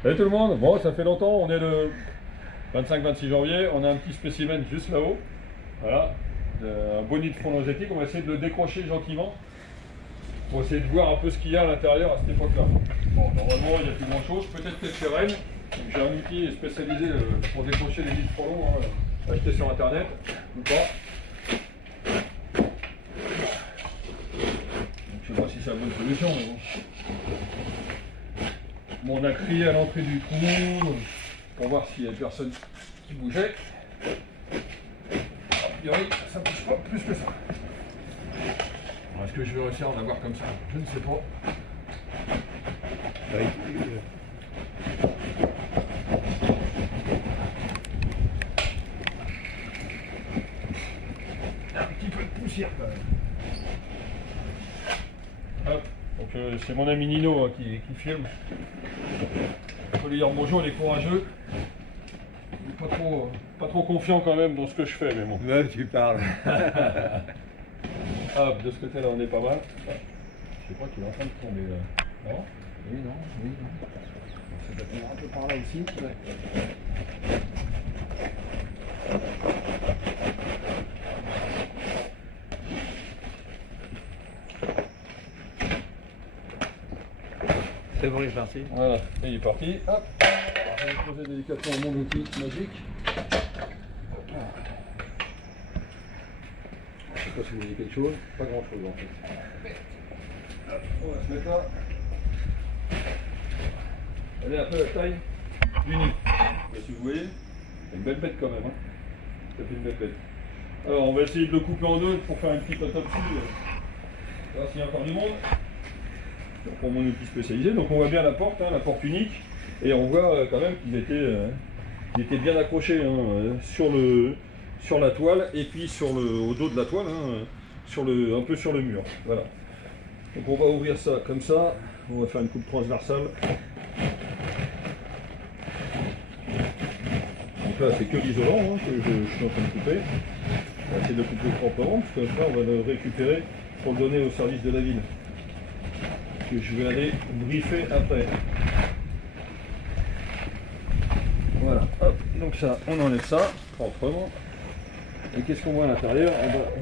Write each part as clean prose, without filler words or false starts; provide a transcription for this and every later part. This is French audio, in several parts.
Salut tout le monde, bon ça fait longtemps, on est le 25-26 janvier, on a un petit spécimen juste là-haut, voilà, un bonite front-longétique, on va essayer de le décrocher gentiment pour essayer de voir un peu ce qu'il y a à l'intérieur à cette époque-là. Bon, normalement il n'y a plus grand-chose, peut-être quelques rennes, j'ai un outil spécialisé pour décrocher les nids de frelons, hein, acheté sur internet, ou pas. Donc, je sais pas si c'est la bonne solution, mais bon. Bon, on a crié à l'entrée du trou pour voir s'il y a personne qui bougeait. A priori, ça ne bouge pas plus que ça. Est-ce que je vais réussir à en avoir comme ça? Je ne sais pas. Un petit peu de poussière quand même. Hop. Donc c'est mon ami Nino hein, qui filme. Il faut lui dire bonjour, il est courageux. Il n'est pas trop confiant quand même dans ce que je fais, mais bon. Ouais, tu parles. Hop, de ce côté-là, on est pas mal. Je crois qu'il est en train de tomber là. Non? Oui, non, oui, non. Ça peut tomber un peu par là aussi. Ouais. C'est bon, il est parti. Voilà, et il est parti. Hop, je vais poser délicatement mon outil magique. Je sais pas si vous voyez quelque chose, pas grand chose en fait. Hop, on va se mettre là. Elle est un peu la taille du nid. Si vous voyez, c'est une belle bête quand même. Hein. Ça fait une belle bête. Alors on va essayer de le couper en deux pour faire une petite autopsie. Là s'il y a encore du monde. Pour mon outil spécialisé, donc on voit bien la porte, hein, la porte unique, et on voit quand même qu'ils étaient bien accrochés hein, sur la toile et puis au dos de la toile, hein, un peu sur le mur. Voilà. Donc on va ouvrir ça comme ça, on va faire une coupe transversale. Donc là c'est que l'isolant hein, que je suis en train de couper. On va essayer de le couper proprement, parce que là on va le récupérer pour le donner au service de la ville. Que je vais aller briefer après. Voilà, hop, donc ça, on enlève ça, proprement. Et qu'est-ce qu'on voit à l'intérieur?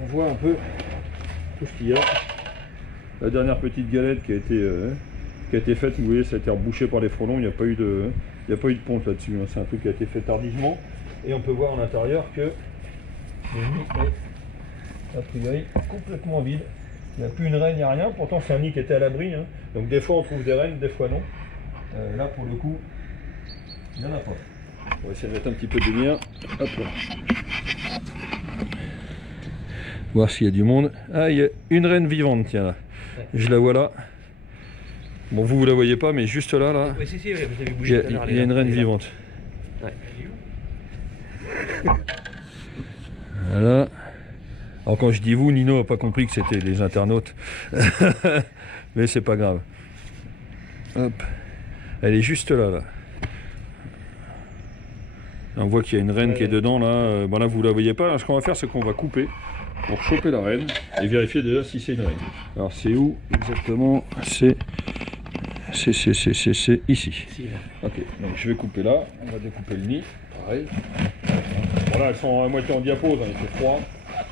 On voit un peu tout ce qu'il y a. La dernière petite galette qui a été faite, vous voyez, ça a été rebouché par les frelons, il n'y a pas eu de ponte là-dessus, hein. C'est un truc qui a été fait tardivement. Et on peut voir à l'intérieur que le nid est, a priori, complètement vide. Il n'y a plus une reine, il n'y a rien, pourtant c'est un nid qui était à l'abri, hein. Donc des fois on trouve des reines, des fois non. Là pour le coup, il n'y en a pas. On va essayer de mettre un petit peu de lumière. Hop là. Voir s'il y a du monde. Ah, il y a une reine vivante, tiens là. Je la vois là. Bon, vous la voyez pas, mais juste là, là. Oui, si, vous avez bougé. Il y a une reine vivante. Ouais. Voilà. Alors quand je dis vous, Nino n'a pas compris que c'était les internautes. Mais c'est pas grave. Hop. Elle est juste là, là. On voit qu'il y a une reine qui est dedans, là. Bon, là, vous la voyez pas. Alors, ce qu'on va faire, c'est qu'on va couper pour choper la reine et vérifier déjà si c'est une reine. Alors, c'est où exactement? C'est ici. Ok, donc je vais couper là. On va découper le nid. Pareil. Bon, là, elles sont à moitié en diapose, hein, il fait froid.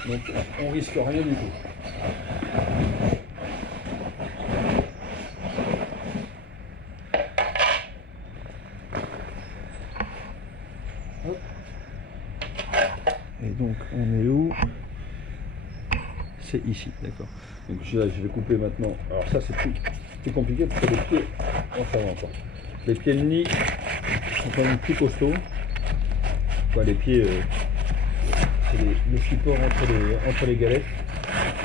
Donc on risque rien du tout. Hop. Et donc on est où? C'est ici, d'accord. Donc là je vais couper maintenant. Alors ça c'est plus compliqué parce que les pieds, enfin encore. Les pieds de nid sont quand même plus costauds. Enfin, les pieds. C'est le support entre les galettes.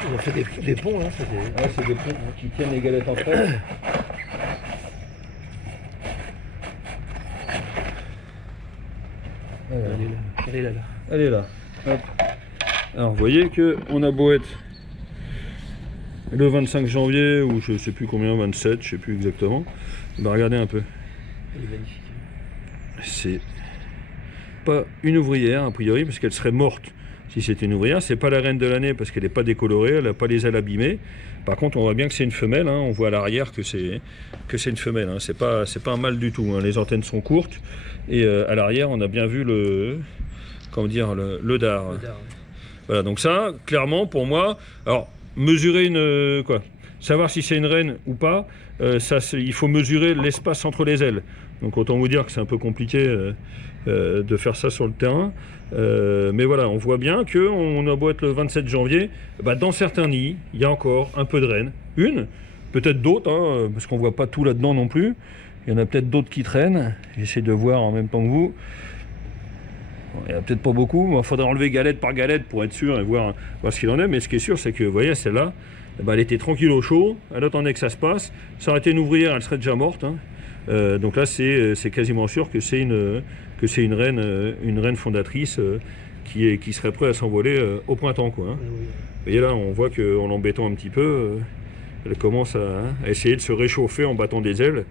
On a fait des ponts, hein. C'est des ponts qui tiennent les galettes entre elles. Elle est là. Elle est là. Hop. Alors vous voyez qu'on a beau être le 25 janvier ou je sais plus combien, 27, je sais plus exactement. Bah regardez un peu. Elle est magnifique. C'est pas une ouvrière a priori parce qu'elle serait morte si c'était une ouvrière. C'est pas la reine de l'année parce qu'elle n'est pas décolorée, elle n'a pas les ailes abîmées. Par contre, on voit bien que c'est une femelle, hein. On voit à l'arrière que c'est une femelle, hein. C'est pas un mâle du tout, hein. Les antennes sont courtes et à l'arrière, on a bien vu le dard. Voilà, donc ça, clairement, pour moi, alors mesurer savoir si c'est une reine ou pas, il faut mesurer l'espace entre les ailes. Donc autant vous dire que c'est un peu compliqué de faire ça sur le terrain. Mais voilà, on voit bien qu'on a beau être le 27 janvier, dans certains nids, il y a encore un peu de reine. Une, peut-être d'autres, hein, parce qu'on ne voit pas tout là-dedans non plus. Il y en a peut-être d'autres qui traînent. J'essaie de voir en même temps que vous. Il n'y en a peut-être pas beaucoup, mais il faudrait enlever galette par galette pour être sûr et voir ce qu'il en est. Mais ce qui est sûr, c'est que, vous voyez, celle-là, elle était tranquille au chaud, elle attendait que ça se passe. Ça aurait été une ouvrière, elle serait déjà morte, hein. Donc là, c'est quasiment sûr que c'est une reine fondatrice qui serait prête à s'envoler au printemps, quoi, hein. Vous voyez là, on voit qu'en l'embêtant un petit peu, elle commence à essayer de se réchauffer en battant des ailes.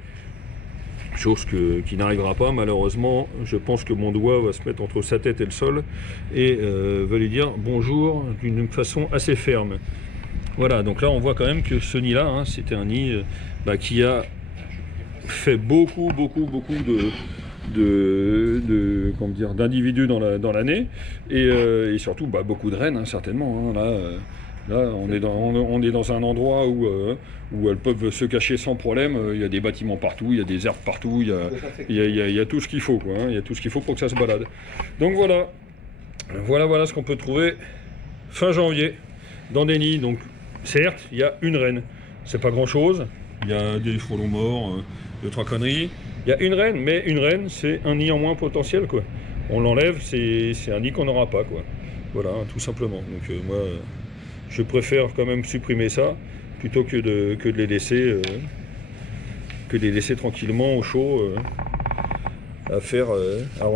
Chose qui n'arrivera pas, malheureusement. Je pense que mon doigt va se mettre entre sa tête et le sol et va lui dire bonjour d'une façon assez ferme. Voilà, donc là on voit quand même que ce nid là, hein, c'était un nid qui a fait beaucoup d'individus dans l'année et surtout beaucoup de reines, hein, certainement, hein. Là, on est dans un endroit où elles peuvent se cacher sans problème. Il y a des bâtiments partout, il y a des herbes partout, il y a tout ce qu'il faut, quoi, hein. Il y a tout ce qu'il faut pour que ça se balade. Donc voilà ce qu'on peut trouver fin janvier dans des nids. Donc certes, il y a une reine, c'est pas grand-chose. Il y a des frelons morts, 2-3 conneries. Il y a une reine, mais une reine, c'est un nid en moins potentiel, quoi. On l'enlève, c'est un nid qu'on n'aura pas, quoi. Voilà, tout simplement. Donc moi, je préfère quand même supprimer ça plutôt que de les laisser tranquillement au chaud à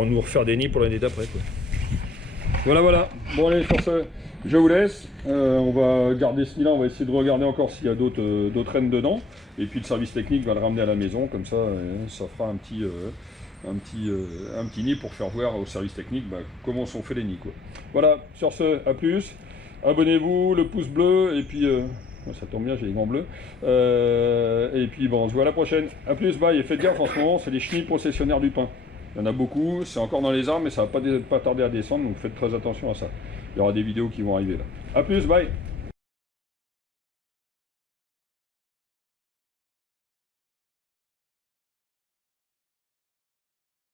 nous refaire des nids pour l'année d'après, quoi. Voilà. Bon allez, sur ce, je vous laisse. On va garder ce nid-là, on va essayer de regarder encore s'il y a d'autres reines dedans. Et puis le service technique va le ramener à la maison, comme ça, ça fera un petit nid pour faire voir au service technique comment sont faits les nids, quoi. Voilà, sur ce, à plus. Abonnez-vous, le pouce bleu, et puis ça tombe bien, j'ai les gants bleus. Et puis on se voit à la prochaine. A plus, bye, et faites gaffe, en ce moment, c'est les chenilles processionnaires du pain. Il y en a beaucoup, c'est encore dans les arbres, mais ça va pas tarder à descendre, donc faites très attention à ça. Il y aura des vidéos qui vont arriver là. A plus, bye.